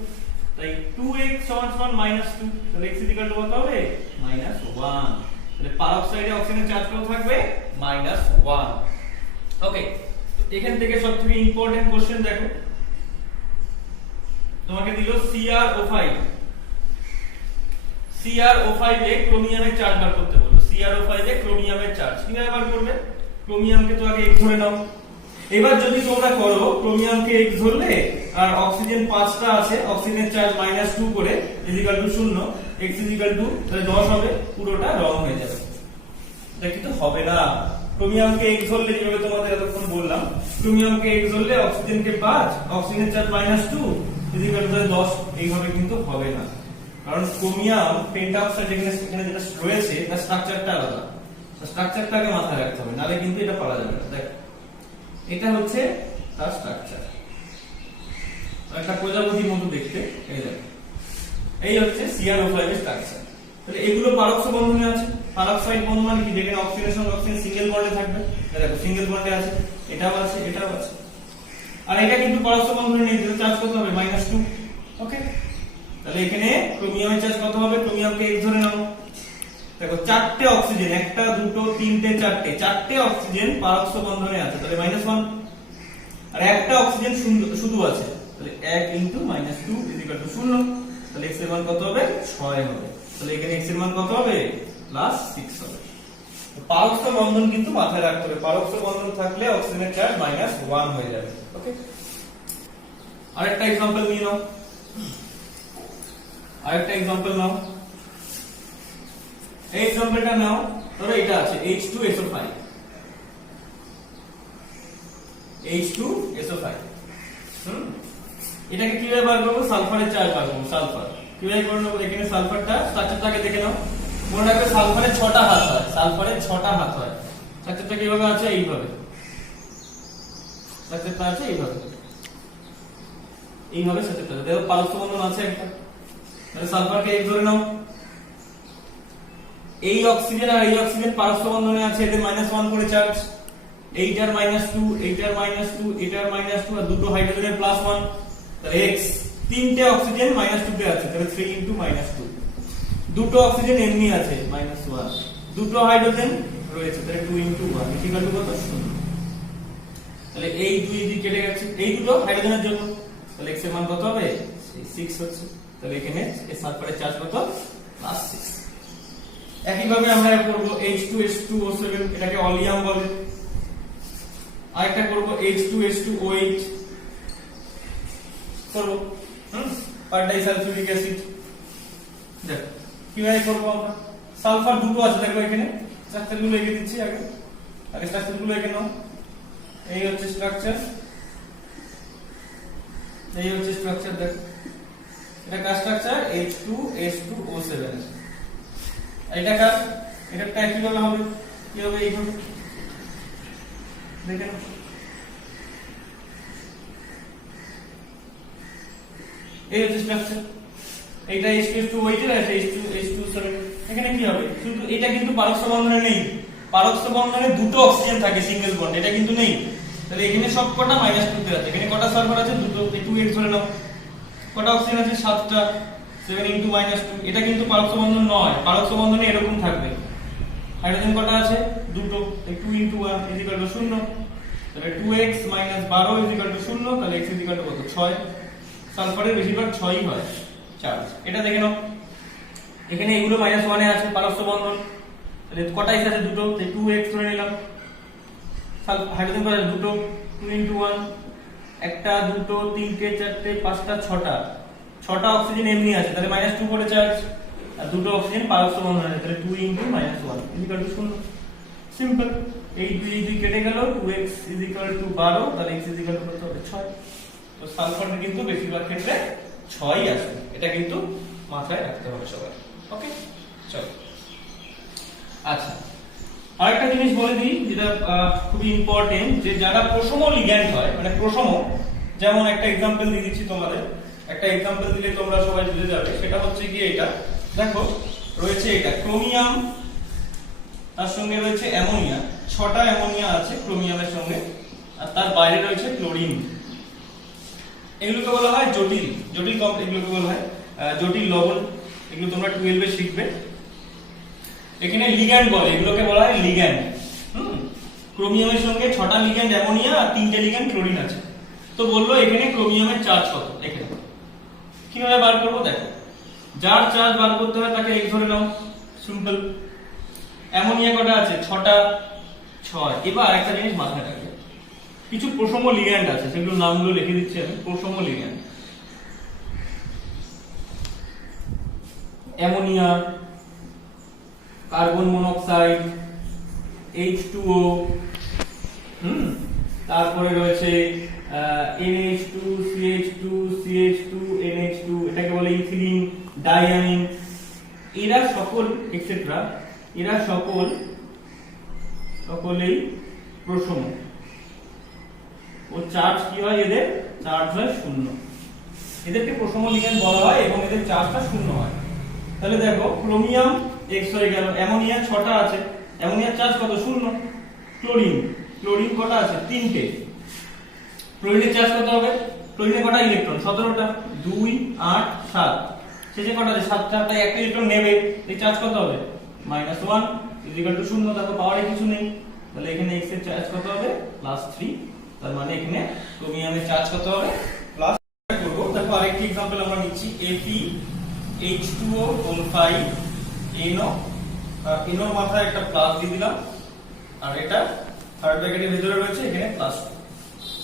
তাই 2x = -2। তাহলে x = কত হবে? -1। তাহলে পারক্সাইডে অক্সিজেনের চার্জ কত থাকবে? -1। ওকে, তো এখান থেকে সবথেকে ইম্পর্টেন্ট কোশ্চেন দেখো, তোমাকে দিল CrO5 এ ক্রোমিয়ামের চার্জ বার করতে বললো। CrO5 এ ক্রোমিয়ামের চার্জ কিভাবে বার করবে? ক্রোমিয়ামকে তো আগে x ধরে নাও। এবার যদি তোমরা করো, ক্রোমিয়ামকে x ধরলে আর অক্সিজেন 5টা আছে, অক্সিজেনের চার্জ -2 করে = 0, x = তাহলে 10 হবে, পুরোটা রং হয়ে যাবে। এটা কিন্তু হবে না। ক্রোমিয়ামকে x ধরলে, যেভাবে তোমাদের এতক্ষণ বললাম, ক্রোমিয়ামকে x ধরলে অক্সিজেনকে 5, অক্সিজেনের চার্জ -2 = 10, এইভাবে কিন্তু হবে না। কারণ ক্রোমিয়াম পেন্টাঅক্সাইড এখানে যেটা রয়েছে তার স্ট্রাকচারটা আলাদা, স্ট্রাকচারটাকে মাথায় রাখতে হবে, নালে কিন্তু এটা পারা যাবে না। দেখ, এটা হচ্ছে তার স্ট্রাকচার, একটা প্রজাপতির মতো দেখতে। এই হচ্ছে CrO5 এর স্ট্রাকচার। তাহলে এগুলো পারক্স বন্ধনে আছে। পারক্সাইড বন্ধন মানে কি? যেখানে অক্সিজেনের সঙ্গে অক্সিজেন সিঙ্গেল বন্ডে থাকবে। দেখো সিঙ্গেল বন্ডে আছে, এটাও আছে, এটাও আছে। আর এটা কিন্তু পরস্ত বন্ধনে নেই, তাহলে চার্জ কত হবে -2। ওকে, তাহলে এখানে ক্রোমিয়ামের চার্জ কত হবে? ক্রোমিয়ামকে x ধরে নাও। দেখো চারটে অক্সিজেন, একটা দুটো তিনটে চারটে অক্সিজেন পরস্ত বন্ধনে আছে, তাহলে -1। আর একটা অক্সিজেন শুধু আছে, তাহলে 1 * -2 = 0। তাহলে x এর মান কত হবে? 6 হবে। তাহলে এখানে x এর মান কত হবে? +6 হবে। পরস্ত বন্ধন কিন্তু মাথায় রাখতে হবে, পরস্ত বন্ধন থাকলে অক্সিজেনের চার্জ -1 হয়ে যাবে। ওকে, আরেকটা एग्जांपल নিয়ে নাও, আরেকটা एग्जांपल নাও। এই एग्जांपलটা নাও, ধরো এটা আছে H2SO5, H2SO5। এটাকে কিভাবে বার করব? সালফারের চার্জ বার করব। সালফার কিভাবে করব? এখানে সালফারটা স্ট্রাকচারটাকে দেখে নাও। মনে রাখবে সালফারের 6টা হাত হয়, সালফারের 6টা হাত হয়। স্ট্রাকচারটা কিভাবে আছে? এইভাবে স্ট্রাকচারটা আছে, এইভাবে স্ট্রাকচারটা আছে। দেখো পরস্ত বন্ধন আছে একটা, তাহলে সালফারকে এক ধরে নাও। এই অক্সিজেন আর এই অক্সিজেন পরস্ত বন্ধনে আছে, এদের -1 করে চার্জ। এইটার -2, এইটার -2, এটার -2 আর দুটো হাইড্রোজেনের +1, তাহলে x। তিনটে অক্সিজেন -2 তে আছে, তাহলে 3 * -2। দুটো অক্সিজেন এমনি আছে -1, দুটো হাইড্রোজেন রয়েছে, তাহলে 2 * 1 ইকুয়াল টু কত? 0। তাহলে এই 2 দিয়ে কেটে গেছে এই দুটো হাইড্রোজেনের জন্য, তাহলে x এর মান কত হবে? 6 হচ্ছে। তাহলে এখানে এই সালফারের চার্জ কত? +6। একই ভাবে আমরা করব H2H2O7, এটাকে অলিয়াম বলে। আরেকটা করব H2H2O8 করব, পার ডাইসালফিউরিক অ্যাসিড। দেখো কিভাবে করব আমরা। সালফার দুটো আছে, দেখো এখানে স্ট্রাকচারগুলো এঁকে দিচ্ছি। আগে স্ট্রাকচারগুলো এঁকে নাও। এই হচ্ছে স্ট্রাকচার, এই হচ্ছে স্ট্রাকচার। দেখো এটা কার স্ট্রাকচার? H2H2O7। এটা কার? এটা কিভাবে হবে? কি হবে? এইভাবে দেখেন, এই হচ্ছে স্ট্রাকচার। এইটা H2H2O8 আর এটা H2H2O7। এখানে কি হবে? শুধু এটা কিন্তু পরস্ত বন্ধনে নেই, পরস্ত বন্ধনে দুটো অক্সিজেন থাকে সিঙ্গেল বন্ড, এটা কিন্তু নেই। তাহলে এখানে সব কটা -2 তে আছে। এখানে কটা সালফার আছে? দুটো, 2x ধরে নাও। কটা অক্সিজেন আছে? 7টা, 7 * -2। এটা কিন্তু পরস্ত বন্ধন নয়, পরস্ত বন্ধনে এরকম থাকবে। হাইড্রোজেন কটা আছে? দুটো, 2 * 1 = 0। তাহলে 2x - 12 = 0। তাহলে x = কত? 6। সালফারের বেশিরভাগ 6ই হয় চার্জ। এটা দেখে নাও, এখানে এগুলো -1 এ আছে পরস্ত বন্ধন, তাহলে কটা x আছে? দুটো, তাই 2x ধরে নিলাম। হাইড্রোজেন কটা? দুটো, 2 * 1, একটা দুটো তিনটে চারটে পাঁচটা ছটা অক্সিজেন এমনি আছে, তাহলে -2 করে চার্জ। আর দুটো অক্সিজেন পরস্ত বন্ধন আছে, তাহলে 2 * -1 = 0। সিম্পল। এই 2 কেটে গেল, 2x = 12, তাহলে x = কত হবে? 6। তো সালফারের কিন্তু বেশিরভাগ ক্ষেত্রে 6ই আসে, এটা কিন্তু মাথায় রাখতে হবে সবার। ওকে, চলো। আচ্ছা, আরেকটা জিনিস বলে দিই যেটা খুবই ইম্পর্টেন্ট, যে যারা প্রশম লিগ্যান্ড হয়, মানে প্রশম, যেমন একটা एग्जांपल দিয়ে দিচ্ছি তোমাদের। একটা एग्जांपल দিলে তোমরা সবাই বুঝে যাবে। সেটা হচ্ছে কি, এটা দেখো রয়েছে, এটা ক্রোমিয়াম, তার সঙ্গে রয়েছে অ্যামোনিয়া। 6টা অ্যামোনিয়া আছে ক্রোমিয়ামের সঙ্গে, আর তার বাইরে রয়েছে ক্লোরিন। এগুলোকে বলা হয় জটিল কম্পাউন্ড, এগুলোকে বলা হয় জটিল লবণ। এগুলো তোমরা 12 এ শিখবে। এখানে লিগ্যান্ড বলে, এগুলোকে বলা হয় লিগ্যান্ড। ক্রোমিয়ামের সঙ্গে 6টা লিগ্যান্ড অ্যামোনিয়া আর 3টে লিগ্যান্ড ক্লোরিন আছে। তো বললো এখানে ক্রোমিয়ামের চার্জ কত। এখানে কিভাবে বার করবো? দেখো, যার চার্জ বার করতে হয় তাকে x ধরে নাও। সিম্পল। অ্যামোনিয়া কটা আছে? 6টা, 6। এবার একটা জিনিস মাথায় রাখবে, কিছু প্রশম লিগ্যান্ড আছে, সেগুলোর নামগুলো লিখে দিচ্ছি আমি। প্রশম ligand, ammonia, carbon monoxide, H2O, তারপরে রয়েছে NH2, CH2, CH2, NH2, এটাকে বলে ইথিলিন, ডাইয়ামিন। এরা সকল এক্সেট্রা, এরা সকলেই প্রশম। ও চার্জ কি হয়? এদের চার্জ হয় 0। এদেরকে প্রশম লিগ্যান্ড বলা হয় এবং এদের চার্জটা 0 হয়। তাহলে দেখো, ক্রোমিয়াম x হয়ে গেল, অ্যামোনিয়া 6টা আছে, অ্যামোনিয়ার চার্জ কত? 0। ক্লোরিন কটা আছে? 3টে, ক্লোরিনের চার্জ কত হবে? ক্লোরিনে কটা ইলেকট্রন? 17টা। 2 8 7 শেষে কটা আছে? 7টা। তাই একটা ইলেকট্রন নেবে, এই চার্জ কত হবে? -1 0। দেখো পাওয়ারে কিছু নেই, তাহলে এখানে x এর চার্জ কত হবে? +3। তার মানে এখানে ক্রোমিয়ামের চার্জ কত হবে? প্লাস করব। দেখো আরেকটি एग्जांपल আমরা নিচ্ছি FeH2O5NO। NO এর মাথায় একটা প্লাস দিয়ে দিলাম, আর এটা থার্ড ব্র্যাকেটের ভিতরে রয়েছে, এখানে প্লাস।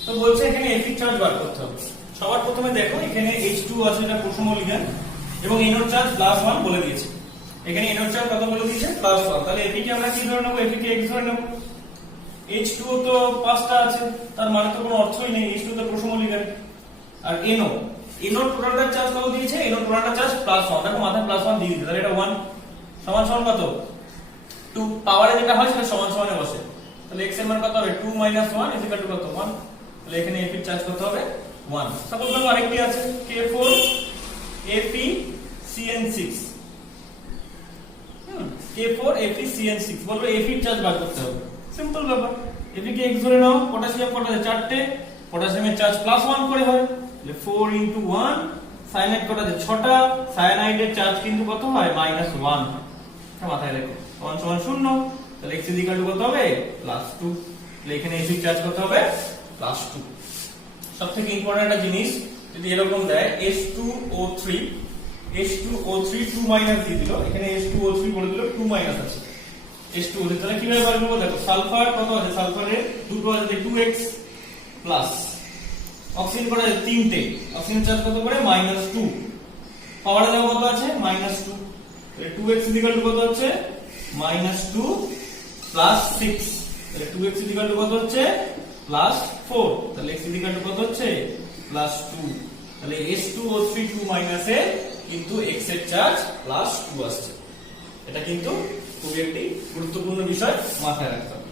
তো বলছে এখানে Fe চার্জ বার করতে হবে। সবার প্রথমে দেখো এখানে H2 আছে, এটা প্রথমলিগ্যান্ড, এবং NO চার্জ +1 বলে দিয়েছে। এখানে NO চার্জ কত বলে দিয়েছে? +1। তাহলে Fe কে আমরা কি ধরে নেব? Fe কে x ধরে নেব। H2O তো 5টা আছে, তার মানে তো কোনো অর্থই নেই, H2 তো প্রথমলিগ্যান্ড। আর NO টোটালটার চার্জ কত দিয়েছে? NO টোটালটার চার্জ +1। দেখো মাথায় +1 দিয়ে দিতে, তাহলে এটা 1 সমান সমান কত? 2। পাওয়ারে যেটা হয় সেটা সমান সমানে বসে, তাহলে x এর মান কত হবে? 2 - 1 কত? 1। তাহলে এখানে Fe এর চার্জ কত হবে? 1। সাপোজ দেখো আরেকটি আছে K4 FeCN6। K4 FeCN6 বলবো Fe এর চার্জ বার করতে হবে। সিম্পল ব্যাপার। Fe কে x ধরে নাও, পটাশিয়াম কত আছে? 4টে, পটাশিয়ামের চার্জ +1 করে হয়, তাহলে 4 × 1। সায়ানাইড কত আছে? 6টা, সায়ানাইডের চার্জ কিন্তু কত হয়? -1। এটা মাথায় রেখো। 1 = 0, তাহলে x কত হবে? +2। তাহলে এখানে Fe এর চার্জ কত হবে? +2। সবথেকে ইম্পর্টেন্ট একটা জিনিস, যদি এরকম দেয় H2O3 2- দিয়ে দিল, এখানে H2O3 বলে দিল 2- আছে, H2O3, তাহলে কিভাবে বার করব? দেখো সালফার কত আছে? সালফারের দুটো আছে, 2x প্লাস। অক্সিজেন কত আছে? 3টে, অক্সিজেন চার্জ কত করে? -2। পাওয়ারে দেখো কত আছে? -2। তাহলে 2x কত হচ্ছে? -2 + 6। তাহলে 2x কত হচ্ছে? +4। তাহলে x কত হচ্ছে? +2। তাহলে H2O3 2- এ কিন্তু x এর চার্জ +2 আসছে। এটা কিন্তু খুবই একটি গুরুত্বপূর্ণ বিষয়, মাথায় রাখতে হবে।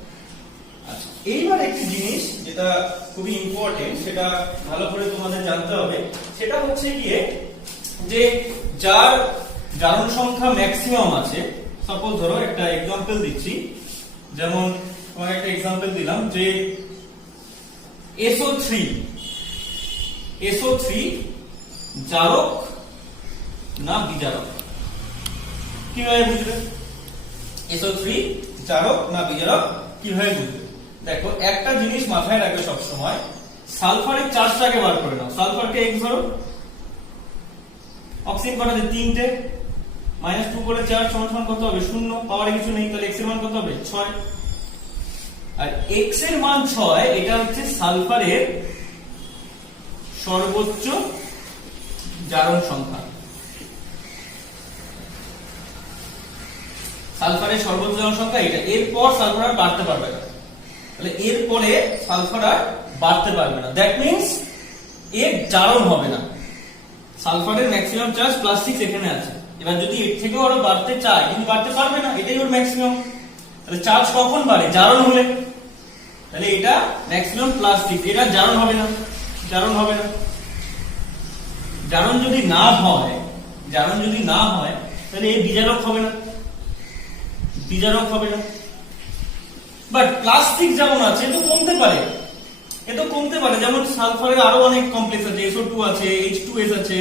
আচ্ছা, এইবার একটি জিনিস যেটা খুবই ইম্পর্টেন্ট, সেটা ভালো করে তোমাদের জানতে হবে। সেটা হচ্ছে গিয়ে যে যার জারণ সংখ্যা ম্যাক্সিমাম আছে, সাপোজ ধরো একটা एग्जांपल দিচ্ছি, যেমন তোমাকে একটা एग्जांपल দিলাম যে SO3 জারক না বিজারক? কিভাবে বুঝবে SO3 জারক না বিজারক? কিভাবে বুঝবে? দেখো একটা জিনিস মাথায় রাখবে সব সময়, সালফারের চার্জটাকে বার করে নাও। সালফারকে x ধরো, অক্সিজেন কত আছে? 3টে, -2 করে চার্জ সমান কত হবে? 0। পাওয়ারে কিছু নেই, তাহলে x এর মান কত হবে? 6। আর x এর মান 6, এটা হচ্ছে সালফারের সর্বোচ্চ জারণ সংখ্যা। সালফারের সর্বোচ্চ জারণ সংখ্যা এটা। এরপর সালফার আর বাড়তে পারবে না, তাহলে এরপরে সালফার আর বাড়তে পারবে না, দ্যাট মিন্স এর জারণ হবে না। সালফারের ম্যাক্সিমাম চার্জ +6 এখানে আছে। এবার যদি এর থেকেও আরো বাড়তে চায়, কিন্তু বাড়তে পারবে না, এটাই ওর ম্যাক্সিমাম। তাহলে চার্জ কখন বাড়ে? জারণ হলে। তাহলে এটা ম্যাক্সিমাম +6, এটা জারণ হবে না। জারণ যদি না হয় তাহলে এই বিজারক হবে না। বাট +6 যেমন আছে, এ তো কমতে পারে। যেমন সালফারের আরো অনেক কমপ্লেক্স আছে, SO2 আছে, H2S আছে।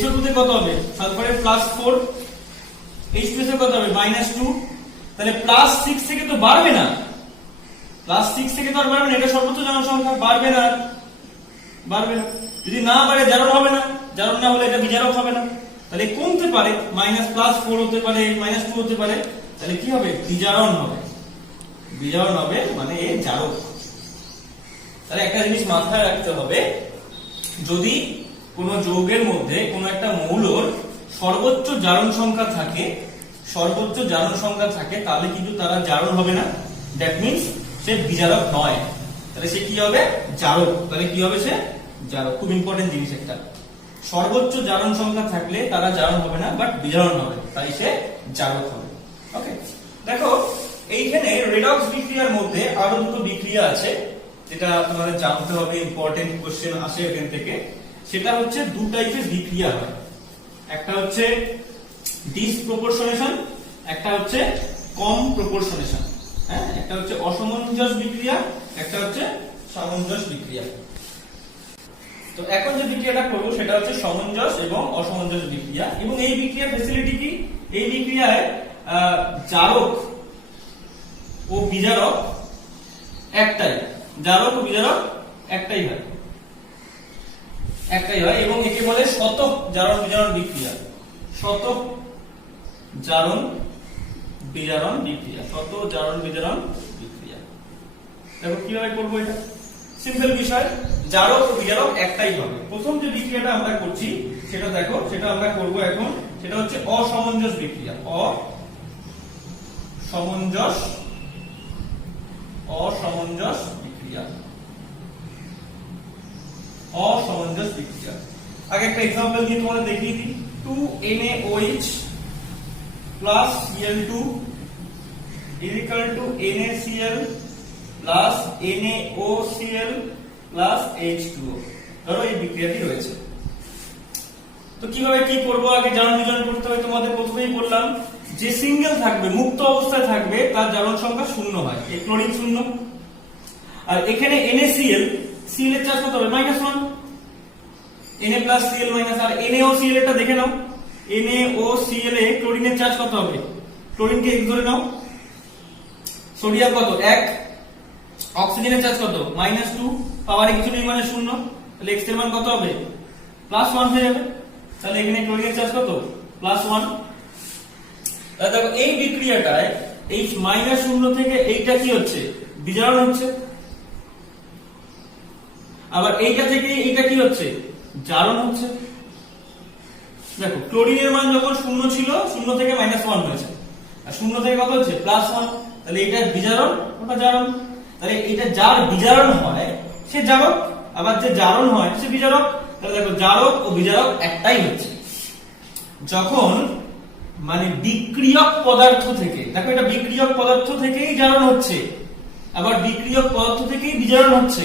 SO2 তে কত হবে? সালফারের +4, H2S এর কত হবে? -2। তাহলে +6 থেকে তো বাড়বে না, এটা সর্বোচ্চ জারণ সংখ্যা, বাড়বে না। যদি না বাড়ে জারণ হবে না, জারণ না হলে এটা বিজারক হবে না। তাহলে কমতে পারে, -+4 হতে পারে, -2 হতে পারে, তাহলে কি হবে? বিজারণ হবে, মানে এ জারক। তাহলে একটা জিনিস মাথায় রাখতে হবে, যদি কোন যৌগের মধ্যে কোন একটা মৌলর সর্বোচ্চ জারণ সংখ্যা থাকে, তাহলে কিন্তু তারা জারণ হবে না, দ্যাট মিন্স সে বিজারক নয়। তাহলে সে কি হবে? জারক। তাহলে কি হবে? সে জারক। খুব ইম্পর্টেন্ট জিনিস একটা, সর্বোচ্চ জারণ সংখ্যা থাকলে তারা জারণ হবে না, বাট বিজারণ হবে, তাই সে জারক হবে। ওকে, দেখো এইখানে রেডক্স বিক্রিয়ার মধ্যে আরো দুটো বিক্রিয়া আছে, যেটা তোমাদের জানতে হবে, ইম্পর্টেন্ট কোশ্চেন আসে এখান থেকে। সেটা হচ্ছে দু টাইপের বিক্রিয়া হয়, একটা হচ্ছে ডিসপ্রপোর্শনেশন, একটা হচ্ছে কম প্রপোর্শনেশন। হ্যাঁ, একটা হচ্ছে অসমঞ্জস বিক্রিয়া, একটা হচ্ছে সামঞ্জস্য বিক্রিয়া। তো এখন যে বিক্রিয়াটা করব সেটা হচ্ছে সামঞ্জস্য এবং অসামঞ্জস্য বিক্রিয়া। এবং এই বিক্রিয়ার ফ্যাসিলিটি কি? এই বিক্রিয়ায় জারক ও বিজারক একটাই, জারক ও বিজারক একটাই হয় এবং একে বলে শতক জারণ বিজারণ বিক্রিয়া। শতক জারণ বিজারণ বিক্রিয়া, শতক জারণ বিজারণ বিক্রিয়া। দেখো কিভাবে করবো এটা, সিম্পল বিষয়, জারক ও বিজারক একটাই হবে। প্রথম যে বিক্রিয়াটা আমরা করছি সেটা দেখো, সেটা আমরা করব এখন, সেটা হচ্ছে অসামঞ্জস্য বিক্রিয়া। অসামঞ্জস্য বিক্রিয়া, অসামঞ্জস্য বিক্রিয়া। আগে একটা एग्जांपल দিয়ে তোমাদের দেখিয়ে দিই। 2NaOH plus Cl2 is equal to NaCl plus NaOCl plus H2O। ধরো এই বিক্রিয়াটি রয়েছে, তো কিভাবে কি করব? আগে জারণ বিজারণ করতে হয়। তোমাদের প্রথমেই বললাম যে সিঙ্গেল থাকবে, মুক্ত অবস্থায় থাকবে, তার জারণ সংখ্যা শূন্য হয়। এই ক্লোরিন শূন্য, আর এখানে NaCl, Cl এর চার্জ কত হবে? -1। Na plus Cl minus, আর NaOCl এটা দেখে নাও, NaOCl এ ক্লোরিনের চার্জ কত হবে? ক্লোরিনকে x ধরে নাও, সোডিয়াম কত? 1, অক্সিজেনের চার্জ কত? -2, পাওয়ারে কিছু নেই মানে শূন্য, তাহলে x এর মান কত হবে? +1 হয়ে যাবে। তাহলে এখানে ক্লোরিনের চার্জ কত? +1। তাহলে দেখো এই বিক্রিয়াটায় এই -0 থেকে এইটা কি হচ্ছে? বিজারণ হচ্ছে। আবার এইটা থেকে এইটা কি হচ্ছে? জারণ হচ্ছে। দেখো ক্লোরিনের মান যখন 0 ছিল, 0 থেকে -1 হয়েছে, আর 0 থেকে কত হচ্ছে? +1। তাহলে এটা বিজারণ, ওটা জারণ। তাহলে এটা যার বিজারণ হয় সে জারক, আবার যে জারণ হয় সে বিজারক। তাহলে দেখো জারক ও বিজারক একটাই হচ্ছে। যখন মানে বিক্রিয়ক পদার্থ থেকে, দেখো এটা বিক্রিয়ক পদার্থ থেকেই জারণ হচ্ছে, আবার বিক্রিয়ক পদার্থ থেকেই বিজারণ হচ্ছে।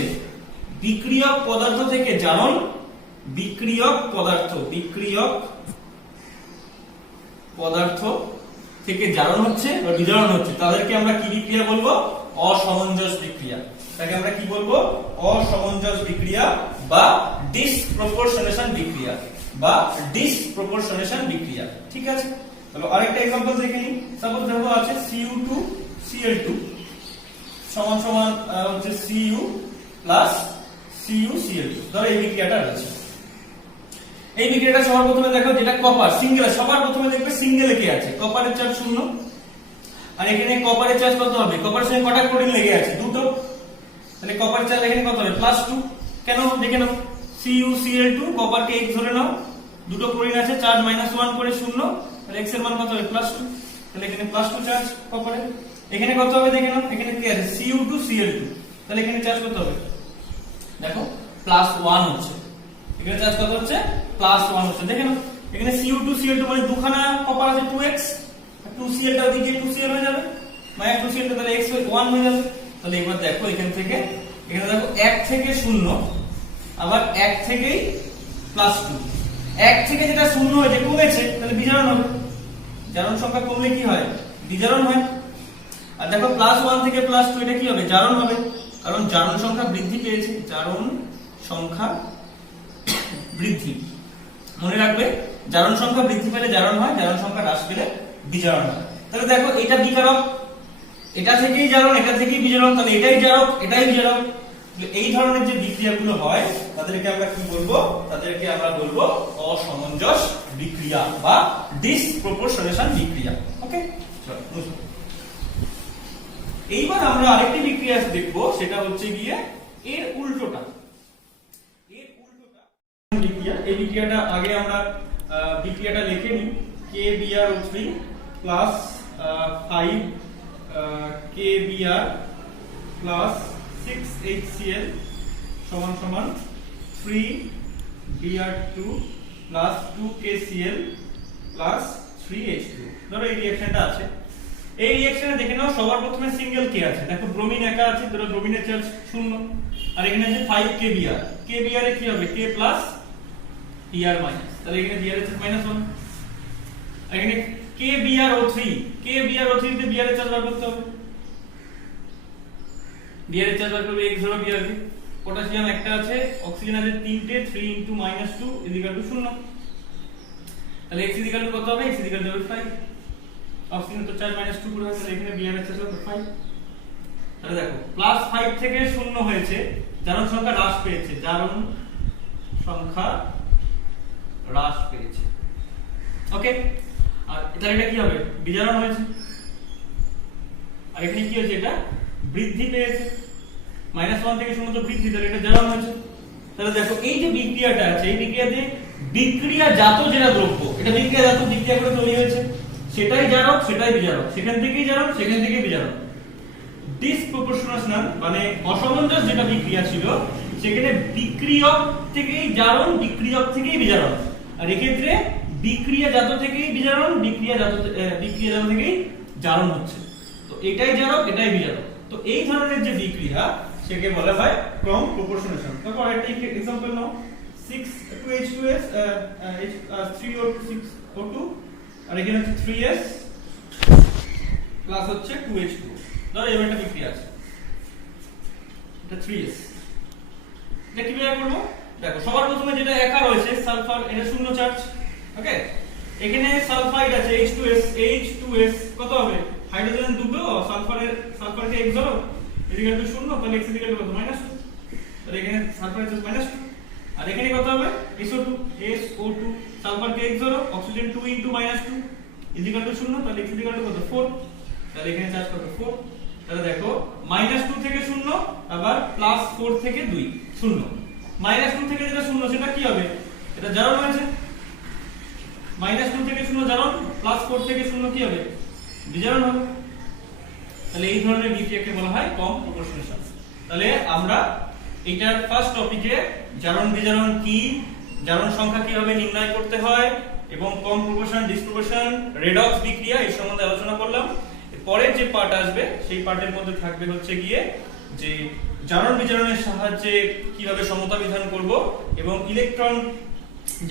বিক্রিয়ক পদার্থ থেকে জারণ, বিক্রিয়ক পদার্থ থেকে জারণ হচ্ছে বা বিজারণ হচ্ছে, তাদেরকে আমরা কি বিক্রিয়া বলবো? অসামঞ্জস্য বিক্রিয়া। তাকে আমরা কি বলবো? অসামঞ্জস্য বিক্রিয়া বা ডিসপ্রপোর্শনেশন বিক্রিয়া বা ডিসপ্রপোর্শনেশন বিক্রিয়া। ঠিক আছে, তাহলে আরেকটা एग्जांपल দেখে নিই। সাপোজ ধরো আছে Cu2Cl2 সমান সমান হচ্ছে Cu প্লাস CuCl2। ধরো এই বিক্রিয়াটা রয়েছে। এই বিক্রিয়াটা সবার প্রথমে দেখো, যেটা কপার সিঙ্গেল, সবার প্রথমে দেখবে সিঙ্গেলে কি আছে? কপারের চার্জ 0, আর এখানে কপারের চার্জ কত হবে? কপারের সঙ্গে কটা ক্লোরিন লেগে আছে? দুটো, তাহলে কপার চার্জ এখানে কত হবে? +2। কেন দেখে নাও, CuCl2, কপারকে x ধরে নাও, দুটো ক্লোরিন আছে, চার্জ -1 করে 0, তাহলে x এর মান কত হবে? +2। তাহলে এখানে +2 চার্জ কপারে। এখানে কত হবে দেখে নাও, এখানে কি আছে? Cu2Cl2, তাহলে এখানে চার্জ কত হবে? দেখো +1 হচ্ছে, এখানে চার্জ কত হচ্ছে? +1 হচ্ছে। দেখে নাও এখানে Cu2Cl2 মানে দুখানা কপার আছে, 2x, আর 2Cl টা ওদিকে 2Cl হয়ে যাবে, -2Cl টা তাহলে x 1 হয়ে যাবে। তাহলে এবার দেখো এখান থেকে, এখানে দেখো 1 থেকে 0, আবার 1 থেকেই +2, 1 থেকে যেটা 0 হয়েছে কমেছে, তাহলে বিজারণ হবে। জারণ সংখ্যা কমলে কি হয়? বিজারণ হয়। আর দেখো +1 থেকে +2 এটা কি হবে? জারণ হবে, কারণ জারণ সংখ্যা বৃদ্ধি পেয়েছে, জারণ সংখ্যা বৃদ্ধি। মনে রাখবে, জারণ সংখ্যা বৃদ্ধি পেলে জারণ হয়, জারণ সংখ্যা হ্রাস পেলে বিজারণ হয়। তাহলে দেখো এটা বিকারক, এটা থেকেই জারণ, এটা থেকেই বিজারণ, তাহলে এটাই জারক, এটাই বিজারক। এই ধরনের যে বিক্রিয়াগুলো হয় তাদেরকে আমরা কি বলবো? তাদেরকে আমরা বলবো অসামঞ্জস্য বিক্রিয়া বা ডিসপ্রপোর্শনেশন বিক্রিয়া। ওকে, চলো এইবার আমরা আরেকটি বিক্রিয়া দেখবো, সেটা হচ্ছে গিয়ে এর উল্টোটা। বিক্রিয়া, এই বিক্রিয়াটা আগে আমরা বিক্রিয়াটা লিখে নিই। KBrO3 plus 5 KBr plus 6HCl সমান সমান 3Br2 plus 2KCl plus 3H2। ধরো এই রিঅ্যাকশনটা আছে। এই রিঅ্যাকশনে দেখে নাও সবার প্রথমে সিঙ্গেল কে আছে, দেখো ব্রোমিন একা আছে, ধরো ব্রোমিনের চার্জ 0, আর এখানে আছে 5 KBr। KBr এ কি হবে? K প্লাস Br মাইনাস, তাহলে এখানে Br এর চার্জ -1, আর এখানে KBrO3 তে Br এর চার্জ বার করতে হবে। Br এর চার্জ বার করবে x ধরো Br কে, পটাশিয়াম একটা আছে, অক্সিজেন আছে তিনটে, 3 * -2 = 0। তাহলে x = কত হবে? x = 5। অক্সিজেন তো চার্জ -2 করে আছে, এখানে Br আছে 5। তাহলে দেখো +5 থেকে 0 হয়েছে, জারণ সংখ্যা হ্রাস পেয়েছে, জারণ সংখ্যা হ্রাস পেয়েছে। ওকে, আর তাহলে এটা কি হবে? বিজারণ হয়েছে। আর এখানে কি হয়েছে? এটা বৃদ্ধি পেয়েছে। -1 থেকে 0 তো বৃদ্ধি, তাহলে এটা জারণ হয়েছে। তাহলে দেখো এই যে বিক্রিয়াটা আছে, এই বিক্রিয়াতে বিক্রিয়াজাত যেটা দ্রব্য, এটা বিক্রিয়াজাত বিক্রিয়া করে তৈরি হয়েছে, সেটাই জারক সেটাই বিজারক, সেখান থেকেই জারক সেখান থেকেই বিজারক। ডিসপ্রপোর্শনাল মানে অসমঞ্জস যেটা বিক্রিয়া ছিল, সেখানে বিক্রিয়ক থেকেই জারণ, বিক্রিয়ক থেকেই বিজারণ। আর এক্ষেত্রে বিক্রিয়াজাত থেকেই বিজারণ, বিক্রিয়াজাত থেকেই জারণ হচ্ছে। তো এটাই জারক এটাই বিজারক। তো এই ধরনের যে বিক্রিয়া সেকে বলা হয় ক্রম প্রপোর্শনেশন। তারপর একটা एग्जांपल নাও, 6 2H2S 3O2 আর এখানে হচ্ছে 3S প্লাস হচ্ছে 2H2। ধরো এর একটা বিক্রিয়া আছে, এটা 3S। এটা কিভাবে করব? দেখো সবার প্রথমে যেটা একা রয়েছে সালফার, এটা শূন্য চার্জ। ওকে, এখানে সালফাইড আছে H2S কত হবে? হাইড্রোজেন দুটো, সালফারকে x ধরো, = 0, তাহলে x = কত? -2। তাহলে এখানে সালফার আছে -2, আর এখানে কত হবে? SO2 সালফারকে x ধরো, অক্সিজেন 2 * -2 = 0, তাহলে x = কত? 4। তাহলে এখানে চার্জ কত? 4। তাহলে দেখো -2 থেকে 0, আবার +4 থেকে 2 0। -2 থেকে যেটা 0 সেটা কি হবে? এটা জারণ হয়েছে। -2 থেকে 0 জারণ, +4 থেকে 0 কি হবে? বিজারণ হবে। তাহলে এই ধরনের বিক্রিয়াকে বলা হয় কম প্রপোর্শনেশন। তাহলে আমরা এটার ফার্স্ট টপিকে জারণ বিজারণ কি, জারণ সংখ্যা কিভাবে নির্ণয় করতে হয় এবং কম প্রপোর্শন ডিসপ্রপোর্শন রেডক্স বিক্রিয়া এই সম্বন্ধে আলোচনা করলাম। পরের যে পার্ট আসবে সেই পার্টের মধ্যে থাকবে হচ্ছে গিয়ে যে জারণ বিজারণের সাহায্যে কিভাবে সমতা বিধান করব এবং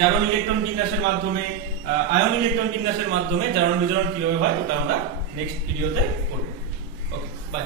জারণ ইলেকট্রন বিন্যাসের মাধ্যমে, আয়ন ইলেকট্রন বিন্যাসের মাধ্যমে জারণ বিজারণ কিভাবে হয় ওটা আমরা নেক্সট ভিডিওতে করব। ওকে, বাই।